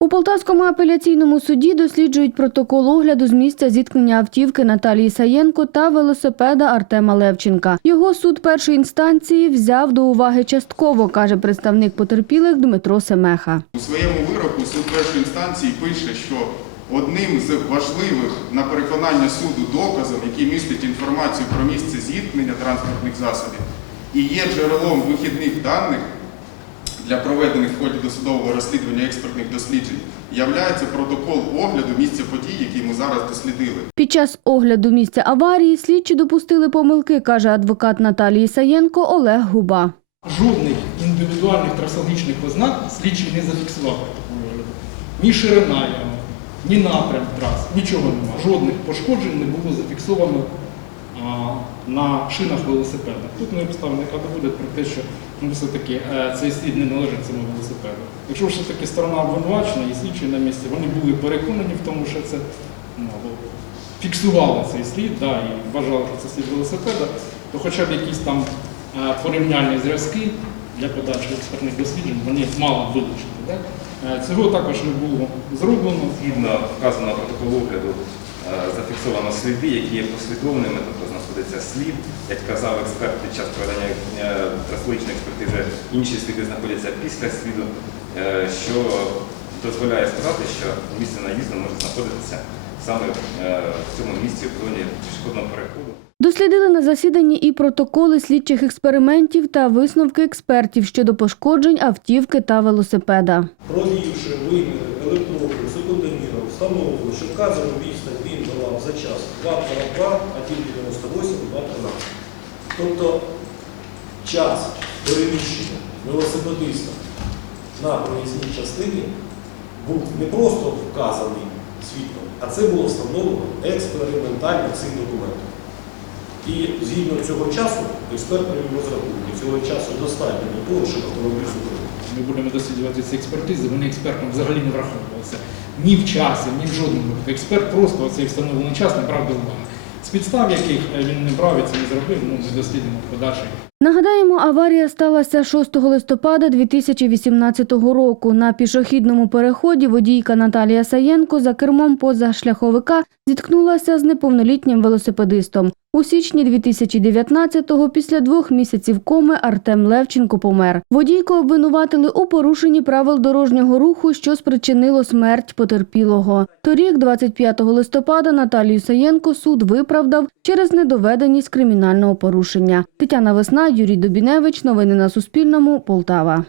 У Полтавському апеляційному суді досліджують протокол огляду з місця зіткнення автівки Наталії Саєнко та велосипеда Артема Левченка. Його суд першої інстанції взяв до уваги частково, каже представник потерпілих Дмитро Семеха. У своєму вироку суд першої інстанції пише, що одним з важливих на переконання суду доказом, який містить інформацію про місце зіткнення транспортних засобів і є джерелом вихідних даних для проведених в ході досудового розслідування експертних досліджень, являється протокол огляду місця подій, який ми зараз дослідили. Під час огляду місця аварії слідчі допустили помилки, каже адвокат Наталії Саєнко Олег Губа. Жодних індивідуальних трасологічних ознак слідчий не зафіксував. Ні ширина ні напрям трас, нічого немає. Жодних пошкоджень не було зафіксовано на шинах велосипеда. Тут не обставника доводять про те, що ну, все-таки е, цей слід не належить цьому велосипеду. Якщо все-таки сторона обвинувачена і слідчі на місці, вони були переконані в тому, що це ну, фіксували цей слід да, і вважали, що це слід велосипеда, то хоча б якісь там е, порівняльні зразки для подальших експертних досліджень вони мали вилучити. Да? Е, Цього також не було зроблено. Згідно вказаного протоколу огляду, зафіксовано сліди, які є послідовними, тобто знаходиться слід, як казав експерт під час проведення е, трасологічної експертизи, інші сліди знаходяться після сліду, е, що дозволяє сказати, що місце наїзду може знаходитися саме е, в цьому місці в зоні пішохідного переходу. Дослідили на засіданні і протоколи слідчих експериментів та висновки експертів щодо пошкоджень автівки та велосипеда. Провівши електроду, встановили, що вказану відстань він долав за час 2,42, 1,98, 2,13. Тобто час переміщення велосипедиста на проїзній частині був не просто вказаний світлом, а це було встановлено експериментально цим документом. І згідно цього часу експерт провів розрахунки. Цього часу достатньо для того, щоб автомобіль зупинити. Ми будемо досліджувати ці експертизи, вони експертом взагалі не враховувалися. Ні в часі, ні в жодному випадку. Експерт просто оцей встановлений час не брав до уваги. З підстав, яких е, він не брав і це не зробив, ну, ми дослідимо в подальших Нагадаємо, аварія сталася 6 листопада 2018 року. На пішохідному переході водійка Наталія Саєнко за кермом позашляховика зіткнулася з неповнолітнім велосипедистом. У січні 2019-го після двох місяців коми Артем Левченко помер. Водійку обвинуватили у порушенні правил дорожнього руху, що спричинило смерть потерпілого. Торік, 25 листопада, Наталію Саєнко суд виправдав через недоведеність кримінального порушення. Тетяна Весна, Юрій Дубіневич. Новини на Суспільному. Полтава.